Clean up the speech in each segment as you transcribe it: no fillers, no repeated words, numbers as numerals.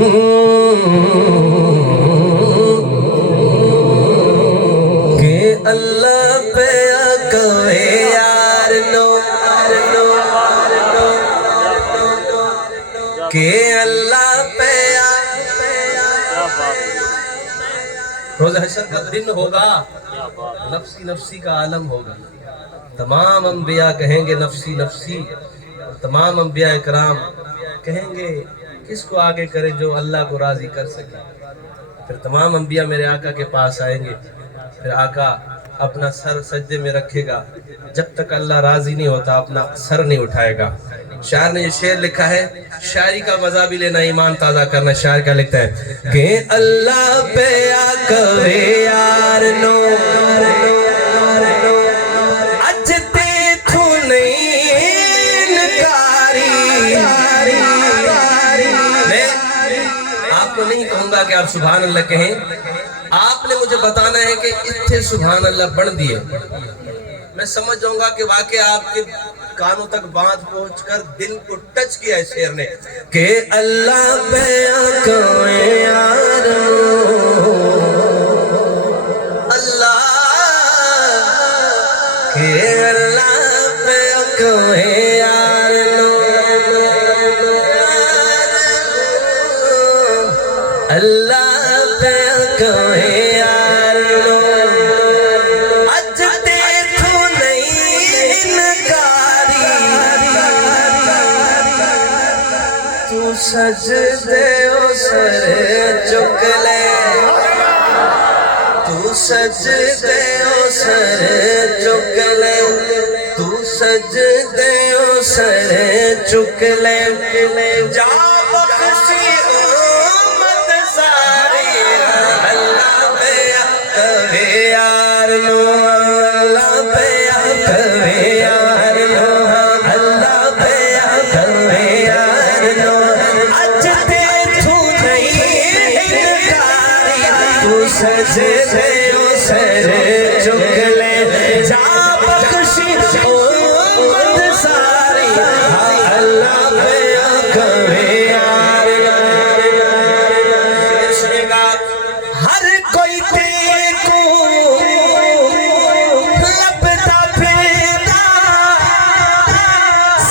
کہ اللہ پہ کوے یار نو کہ اللہ پہ روز حشر کا دن ہوگا، نفسی نفسی کا عالم ہوگا، تمام انبیاء کہیں گے نفسی نفسی، تمام انبیاء اکرام کہیں گے کس کو آگے کریں جو اللہ کو راضی کر سکے۔ پھر تمام انبیاء میرے آقا کے پاس آئیں گے، پھر آقا اپنا سر سجدے میں رکھے گا، جب تک اللہ راضی نہیں ہوتا اپنا سر نہیں اٹھائے گا۔ شاعر نے یہ شعر لکھا ہے، شاعری کا مزہ بھی لینا، ایمان تازہ کرنا۔ شاعر کیا لکھتا ہے کہ اللہ پہ آکوے یار نو اجتے تھو نہیں نکاری۔ میں آپ کو نہیں کہوں گا کہ آپ سبحان اللہ کہیں، آپ نے مجھے بتانا ہے کہ اتھے سبحان اللہ بڑھ دیے، میں سمجھ جاؤں گا کہ واقعی آپ کے کانوں تک بات پہنچ کر دل کو ٹچ کیا ہے شعر نے کہ اللہ پہ آکوے یار اللہ کہ اللہ پہ آکوے یار اللہ پہ آکوے یار اجتے تھو نہیں نکاری، تو سجدے او سر چک لے، تو سجدے او سر چک لے، تو سجدے او سر چک لے، جا بخشی امت ساری اللہ پہ آکوے یار نو، اللہ پہ آکوے یار نو، اللہ پہ آکوے یار نو اجتے تھو نہیں نکاری، تو سجدے او سر چک لے، جا بخشی امت ساری اللہ پہ آکوے یار نو۔ سنے گا ہر کوئی دیکھو لبتا پھرتا،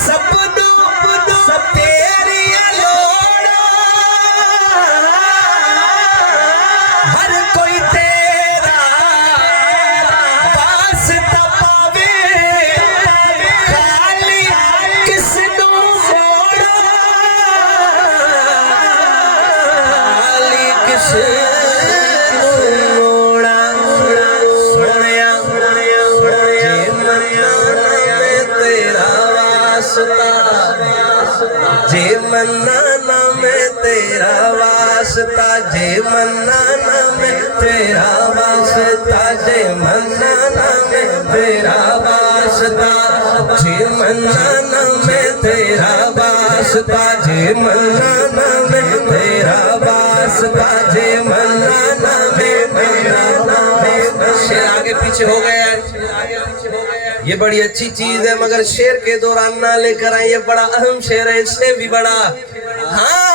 سب نو سب تیری لوڑا، ہر کوئی تیرا واسطہ پاوے، خالی کس نو موڑا، خالی کس نو موڑا۔ سنیا جے منانا میں تیرا واسطہ، جے منانا میں تیرا واسطہ، جے منانا میں تیرا واسطہ، جے منانا میں تیرا واسطہ، جے منانا میں تیرا واسطہ، جے منانا میں تیرا واسطہ، جے منانا میں تیرا واسطہ۔ شعر آگے پیچھے ہو گیا ہے، یہ بڑی اچھی چیز ہے، مگر شعر کے دوران نہ لے کر آئیں، یہ بڑا اہم شعر ہے، اس سے بھی بڑا۔ ہاں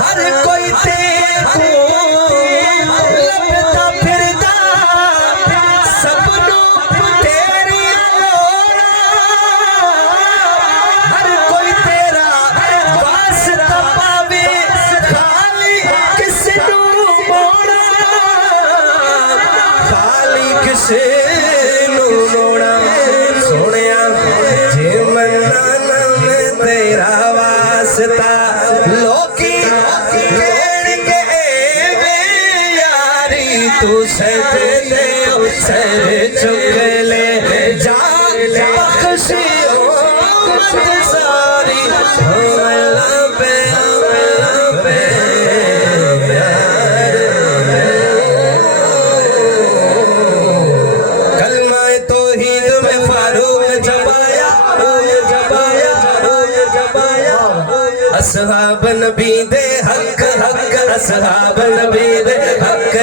ہر کوئی دیکھو لبتا پھرتا، سب نو تیری لوڑا، ہر کوئی تیرا واسطہ پاوے، خالی کس نو موڑا، خالی کس نو موڑا۔ سونیا جے منانا میں تیرا واسطہ، لوکی کہن گے وے یاری، تو سجدے او سر چک لے، جا بخشی امت ساری اللہ پہ اللہ پہ یار۔ کلمہ توحید میں فاروق جب آیا، اصحاب نبی دے حق حق، اصحاب نبی دے حق،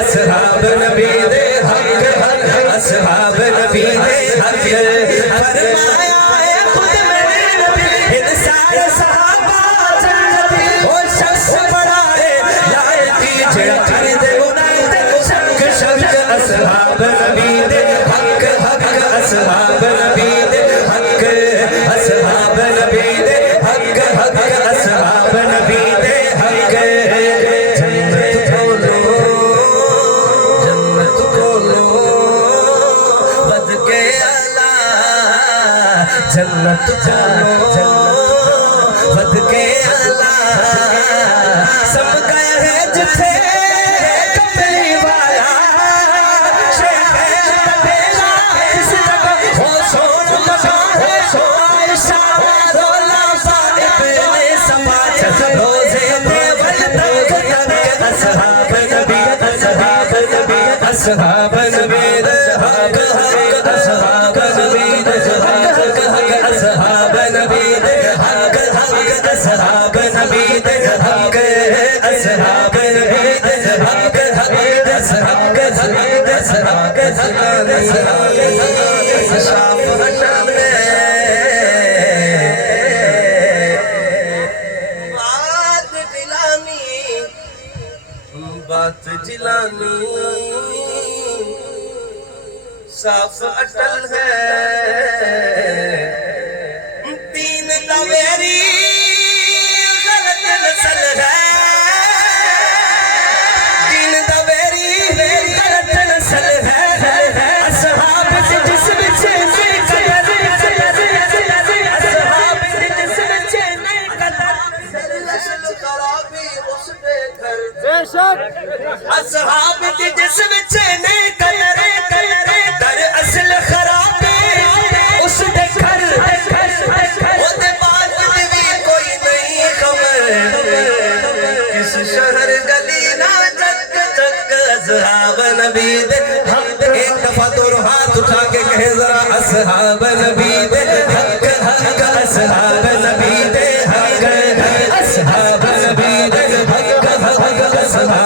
اصحاب نبی دے حق حق، اصحاب نبی دے حق، فرمایا ہے خود میں نبی ان سارے صحابہ جنتی اصحاب نبی دے حق حق اصحاب نبی دے حق حق اصحاب نبی دے حق حق اصحاب نبی دے حق اصحاب نبی دے حق حق اصحاب بات جلانی صاف اٹل ہے دین دویری غلط نسل ہے دین دویری غلط نسل ہے اصحاب سے جسم چینے قدر اصحاب سے جسم چینے قدر نسل خرابی اس بے گھر اصحاب کی جسم چینے قدر در اصل خرابی اس دے گھر وہ دے بعد بھی کوئی نہیں خبر کس شہر گلی نہ جگ جگ اصحاب نبی دے حق ایک دفعہ دور ہاتھ اٹھا کے کہے ذرا اصحاب نبی دے حق حق اصحاب نبی دے حق اصحاب نبی دے حق حق اصحاب